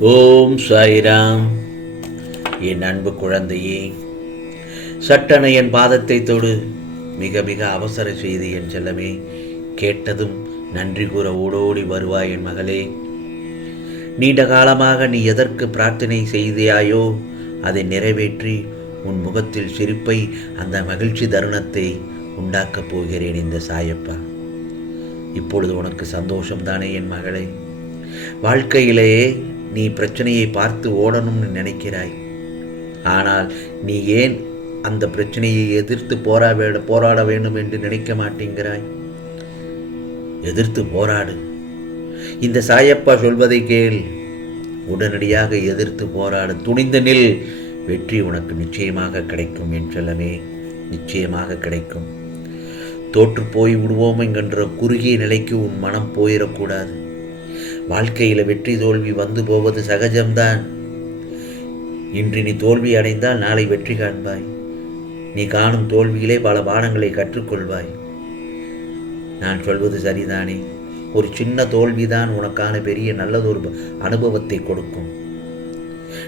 ஓம் சாய்ராம். என் அன்பு குழந்தையே சட்டன என் பாதத்தை தொடு. மிக மிக அவசர செய்தி என் செல்லமே கேட்டதும் நன்றி கூற ஓடோடி வருவாய் என் மகளே. நீண்ட காலமாக நீ எதற்கு பிரார்த்தனை செய்தியாயோ அதை நிறைவேற்றி உன் முகத்தில் சிரிப்பை அந்த மகிழ்ச்சி தருணத்தை உண்டாக்கப் போகிறேன் இந்த சாயப்பா. இப்பொழுது உனக்கு சந்தோஷம்தானே என் மகளே. வாழ்க்கையிலேயே நீ பிரச்சனையை பார்த்து ஓடணும்னு நினைக்கிறாய். ஆனால் நீ ஏன் அந்த பிரச்சனையை எதிர்த்து போராட போராட வேண்டும் என்று நினைக்க மாட்டேங்கிறாய்? எதிர்த்து போராடு. இந்த சாயப்பா சொல்வதை கேள். உடனடியாக எதிர்த்து போராடு. துணிந்த நில். வெற்றி உனக்கு நிச்சயமாக கிடைக்கும் என் செல்லமே. நிச்சயமாக கிடைக்கும். தோற்று போய் விடுவோம் என்கின்ற குறுகிய நிலைக்கு உன் மனம் போயிடக்கூடாது. வாழ்க்கையில் வெற்றி தோல்வி வந்து போவது சகஜம்தான். இன்று நீ தோல்வி அடைந்தால் நாளை வெற்றி காண்பாய். நீ காணும் தோல்வியிலே பல பாடங்களை கற்றுக்கொள்வாய். நான் சொல்வது சரிதானே? ஒரு சின்ன தோல்விதான் உனக்கான பெரிய நல்லதொரு அனுபவத்தை கொடுக்கும்.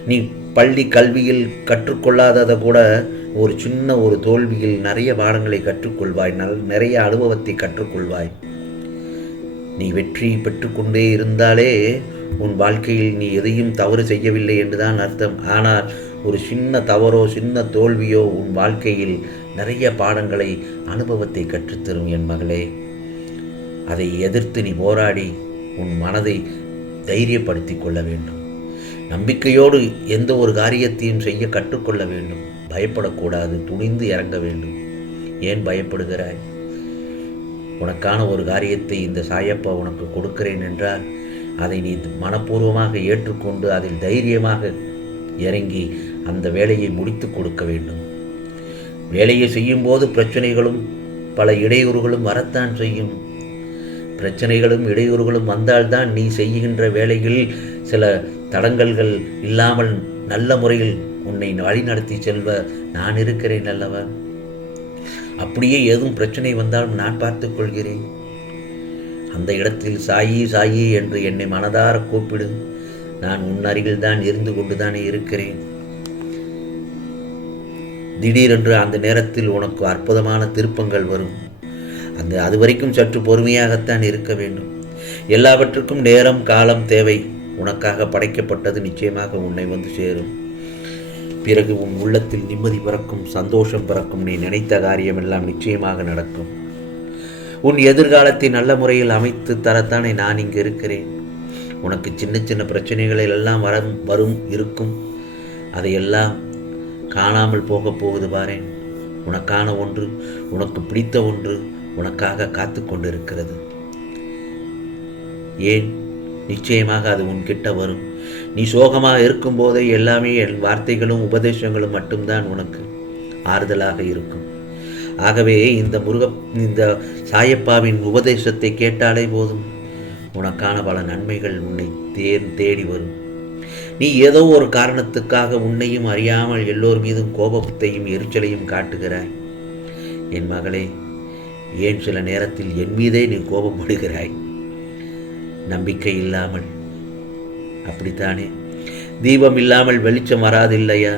நீ பள்ளி கல்வியில் கற்றுக்கொள்ளாததை கூட ஒரு சின்ன ஒரு தோல்வியில் நிறைய பாடங்களை கற்றுக்கொள்வாய். நல் நிறைய அனுபவத்தை கற்றுக்கொள்வாய். நீ வெற்றி பெற்றுக்கொண்டே இருந்தாலே உன் வாழ்க்கையில் நீ எதையும் தவறு செய்யவில்லை என்றுதான் அர்த்தம். ஆனால் ஒரு சின்ன தவறோ சின்ன தோல்வியோ உன் வாழ்க்கையில் நிறைய பாடங்களை அனுபவத்தை கற்றுத்தரும் என் மகளே. அதை எதிர்த்து நீ போராடி உன் மனதை தைரியப்படுத்தி கொள்ள வேண்டும். நம்பிக்கையோடு எந்த ஒரு காரியத்தையும் செய்ய கற்றுக்கொள்ள வேண்டும். பயப்படக்கூடாது துணிந்து இறங்க வேண்டும். ஏன் பயப்படுகிறாய்? உனக்கான ஒரு காரியத்தை இந்த சாயப்பா உனக்கு கொடுக்கிறேன் என்றால் அதை நீ மனப்பூர்வமாக ஏற்றுக்கொண்டு அதில் தைரியமாக இறங்கி அந்த வேலையை முடித்து கொடுக்க வேண்டும். வேலையை செய்யும்போது பிரச்சனைகளும் பல இடையூறுகளும் வரத்தான் செய்யும். பிரச்சனைகளும் இடையூறுகளும் வந்தால்தான் நீ செய்கின்ற வேலையில் சில தடங்கல்கள் இல்லாமல் நல்ல முறையில் உன்னை வழிநடத்தி செல்வ நான் இருக்கிறேன் நல்லவன் அப்படியே ஏதும் பிரச்சனை வந்தாலும் நான் பார்த்துக் கொள்கிறேன். அந்த இடத்தில் சாயி சாயி என்று என்னை மனதார கூப்பிடு. நான் உன் அருகில் தான் இருந்து கொண்டுதானே இருக்கிறேன். திடீரென்று அந்த நேரத்தில் உனக்கு அற்புதமான திருப்பங்கள் வரும். அந்த அது வரைக்கும் சற்று பொறுமையாகத்தான் இருக்க வேண்டும். எல்லாவற்றுக்கும் நேரம் காலம் தேவை. உனக்காக படைக்கப்பட்டது நிச்சயமாக உன்னை வந்து சேரும். பிறகு உன் உள்ளத்தில் நிம்மதி பிறக்கும் சந்தோஷம் பிறக்கும் நீ நினைத்த காரியமெல்லாம் நிச்சயமாக நடக்கும். உன் எதிர்காலத்தை நல்ல முறையில் அமைத்து தரத்தானே நான் இங்கு இருக்கிறேன். உனக்கு சின்ன சின்ன பிரச்சனைகளில் எல்லாம் வரும் வரும் இருக்கும். அதையெல்லாம் காணாமல் போகப் போகுது பாரேன். உனக்கான ஒன்று உனக்கு பிடித்த ஒன்று உனக்காக காத்து கொண்டிருக்கிறது. ஏன்? நிச்சயமாக அது உன்கிட்ட வரும். நீ சோகமாக இருக்கும்போதே எல்லாமே என் வார்த்தைகளும் உபதேசங்களும் மட்டும்தான் உனக்கு ஆறுதலாக இருக்கும். ஆகவே இந்த முருக இந்த சாயப்பாவின் உபதேசத்தை கேட்டாலே போதும். உனக்கான பல நன்மைகள் உன்னை தேர் தேடி வரும். நீ ஏதோ ஒரு காரணத்துக்காக உன்னையும் அறியாமல் எல்லோர் மீதும் கோபத்தையும் எரிச்சலையும் காட்டுகிறாய். என் மகளே ஏன் சில நேரத்தில் என் மீதே நீ கோபப்படுகிறாய்? நம்பிக்கை இல்லாமல் அப்படித்தானே? தீபம் இல்லாமல் வெளிச்சம் வராதில்லையா?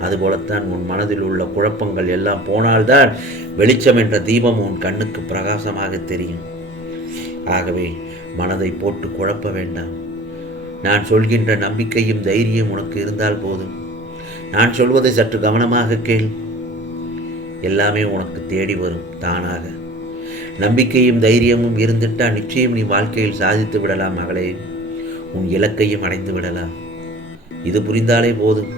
அதுபோலத்தான் உன் மனதில் உள்ள குழப்பங்கள் எல்லாம் போனால்தான் வெளிச்சம் என்ற தீபம் உன் கண்ணுக்கு பிரகாசமாக தெரியும். ஆகவே மனதை போட்டு குழப்ப வேண்டாம். நான் சொல்கின்ற நம்பிக்கையும் தைரியம் உனக்கு இருந்தால் போதும். நான் சொல்வதை சற்று கவனமாக கேள். எல்லாமே உனக்கு தேடி வரும் தானாக. நம்பிக்கையும் தைரியமும் இருந்துட்டால் நிச்சயம் நீ வாழ்க்கையில் சாதித்து விடலாம் மகளே. உன் இலக்கையும் அடைந்து விடலாம். இது புரிந்தாலே போதும்.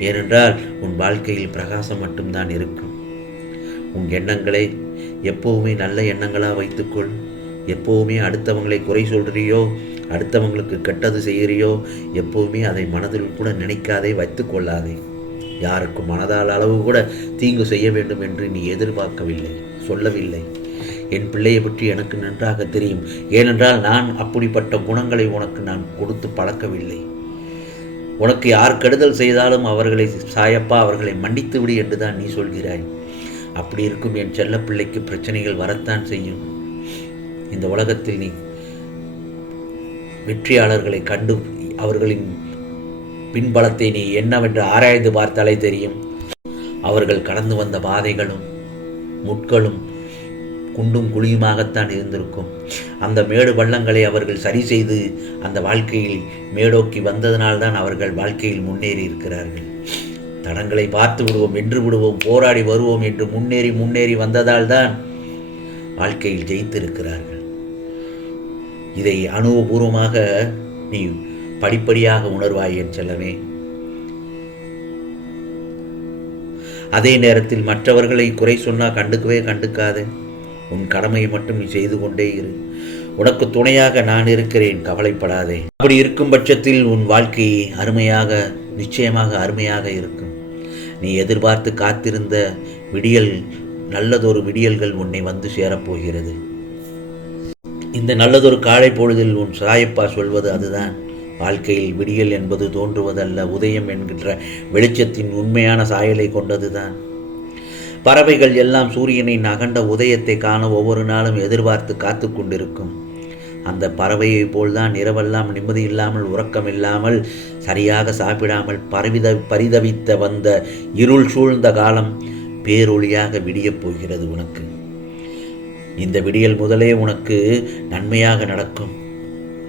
ஏனென்றால் உன் வாழ்க்கையில் பிரகாசம் மட்டும்தான் இருக்கும். உன் எண்ணங்களை எப்போவுமே நல்ல எண்ணங்களாக வைத்துக்கொள். எப்போவுமே அடுத்தவங்களை குறை சொல்கிறியோ அடுத்தவங்களுக்கு கெட்டது செய்கிறியோ எப்போவுமே அதை மனதில் கூட நினைக்காதே வைத்துக்கொள்ளாதே யாருக்கும் மனதால் அளவு கூட தீங்கு செய்ய வேண்டும் என்று நீ எதிர்பார்க்கவில்லை சொல்லவில்லை. என் பிள்ளையை பற்றி எனக்கு நன்றாக தெரியும். ஏனென்றால் நான் அப்படிப்பட்ட குணங்களை உனக்கு நான் கொடுத்து பழக்கவில்லை. உனக்கு யார் கெடுதல் செய்தாலும் அவர்களை சாயப்பா அவர்களை மன்னித்து விடு என்று தான் நீ சொல்கிறாய். அப்படி இருக்கும் என் செல்ல பிள்ளைக்கு பிரச்சனைகள் வரத்தான் செய்யும். இந்த உலகத்தில் நீ வெற்றியாளர்களை கண்டு அவர்களின் பின்பலத்தை நீ என்னவென்று ஆராய்ந்து பார்த்தாலே தெரியும். அவர்கள் கடந்து வந்த பாதைகளும் முட்களும் குண்டும் குழியுமாகத்தான் இருந்திருக்கும். அந்த மேடு பள்ளங்களை அவர்கள் சரி செய்து அந்த வாழ்க்கையில் மேடோக்கி வந்ததனால்தான் அவர்கள் வாழ்க்கையில் முன்னேறி இருக்கிறார்கள். தடங்களை பார்த்து விடுவோம் வென்று விடுவோம் போராடி வருவோம் என்று முன்னேறி முன்னேறி வந்ததால் தான் வாழ்க்கையில் ஜெயித்திருக்கிறார்கள். இதை அனுபவபூர்வமாக நீ படிப்படியாக உணர்வாய் என் செல்லமே. அதே நேரத்தில் மற்றவர்களை குறை சொன்னால் கண்டுக்கவே கண்டுக்காதே. உன் கடமையை மட்டும் நீ செய்து கொண்டே இரு. உனக்கு துணையாக நான் இருக்கிறேன் கவலைப்படாதே. அப்படி இருக்கும் பட்சத்தில் உன் வாழ்க்கை அருமையாக நிச்சயமாக அருமையாக இருக்கும். நீ எதிர்பார்த்து காத்திருந்த விடியல் நல்லதொரு விடியல்கள் உன்னை வந்து சேரப்போகிறது. இந்த நல்லதொரு காலை பொழுதில் உன் சாயப்பா சொல்வது அதுதான். வாழ்க்கையில் விடியல் என்பது தோன்றுவதல்ல உதயம் என்கின்ற வெளிச்சத்தின் உண்மையான சாயலை கொண்டதுதான். பறவைகள் எல்லாம் சூரியனின் அகண்ட உதயத்தை காண ஒவ்வொரு நாளும் எதிர்பார்த்து காத்து கொண்டிருக்கும். அந்த பறவையைப் போல்தான் இரவெல்லாம் நிம்மதி இல்லாமல் உறக்கம் இல்லாமல் சரியாக சாப்பிடாமல் பரிவித பரிதவித்த வந்த இருள் சூழ்ந்த காலம் பேரொளியாக விடியப் போகிறது உனக்கு. இந்த விடியல் முதலே உனக்கு நன்மையாக நடக்கும்.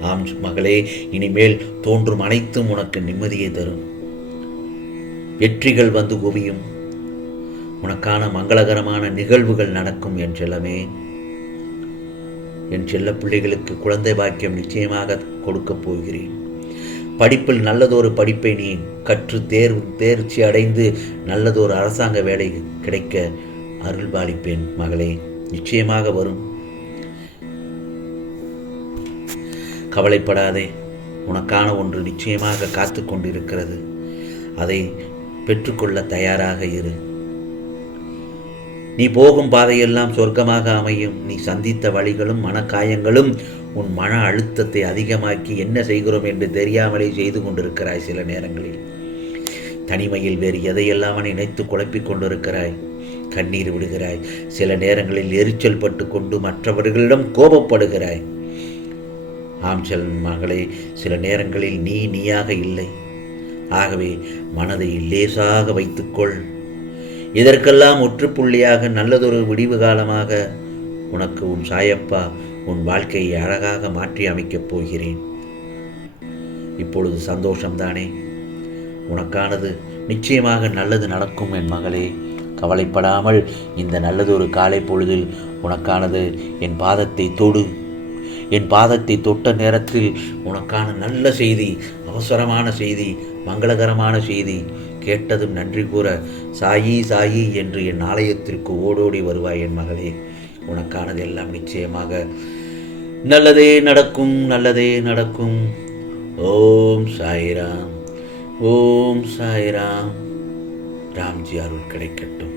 ஆம் மகளே இனிமேல் தோன்றும் அனைத்தும் உனக்கு நிம்மதியை தரும். வெற்றிகள் வந்து குவியும். உனக்கான மங்களகரமான நிகழ்வுகள் நடக்கும் என் செல்லமே. என் செல்ல பிள்ளைகளுக்கு குழந்தை பாக்கியம் நிச்சயமாக கொடுக்கப் போகிறேன். படிப்பில் நல்லதொரு படிப்பை நீ கற்று தேர்வு தேர்ச்சி அடைந்து நல்லதொரு அரசாங்க வேலை கிடைக்க அருள்பாலிப்பேன் மகளே. நிச்சயமாக வரும். கவலைப்படாதே. உனக்கான ஒன்று நிச்சயமாக காத்து கொண்டிருக்கிறது. அதை பெற்றுக்கொள்ள தயாராக இரு. நீ போகும் பாதையெல்லாம் சொர்க்கமாக அமையும். நீ சந்தித்த வழிகளும் மனக்காயங்களும் உன் மன அழுத்தத்தை அதிகமாக்கி என்ன செய்கிறோம் என்று தெரியாமலே செய்து கொண்டிருக்கிறாய் சில நேரங்களில். தனிமையில் வேறு எதையெல்லாம் நினைத்து குழப்பிக் கொண்டிருக்கிறாய்? கண்ணீர் விடுகிறாய். சில நேரங்களில் எரிச்சல் பட்டு கொண்டு மற்றவர்களிடம் கோபப்படுகிறாய். ஆம் செல் மகளே சில நேரங்களில் நீ நீயாக இல்லை. ஆகவே மனதை லேசாக வைத்துக்கொள் இதற்கெல்லாம் முற்றுப்புள்ளியாக நல்லதொரு விடிவு காலமாக உனக்கு உன் சாயப்பா உன் வாழ்க்கையை அழகாக மாற்றி அமைக்கப் போகிறேன். இப்பொழுது சந்தோஷம்தானே? உனக்கானது நிச்சயமாக நல்லது நடக்கும் என் மகளே. கவலைப்படாமல் இந்த நல்லதொரு காலை பொழுதில் உனக்கானது என் பாதத்தை தொடு. என் பாதத்தை தொட்ட நேரத்தில் உனக்கான நல்ல செய்தி அவசரமான செய்தி மங்களகரமான செய்தி கேட்டதும் நன்றி கூற சாயி சாயி என்று என் ஆலயத்திற்கு ஓடோடி வருவாய் என் மகளே. உனக்கானது எல்லாம் நிச்சயமாக நல்லதே நடக்கும் நல்லதே நடக்கும். ஓம் சாய்ராம் ஓம் சாய்ராம். ராம்ஜி அருள் கிடைக்கட்டும்.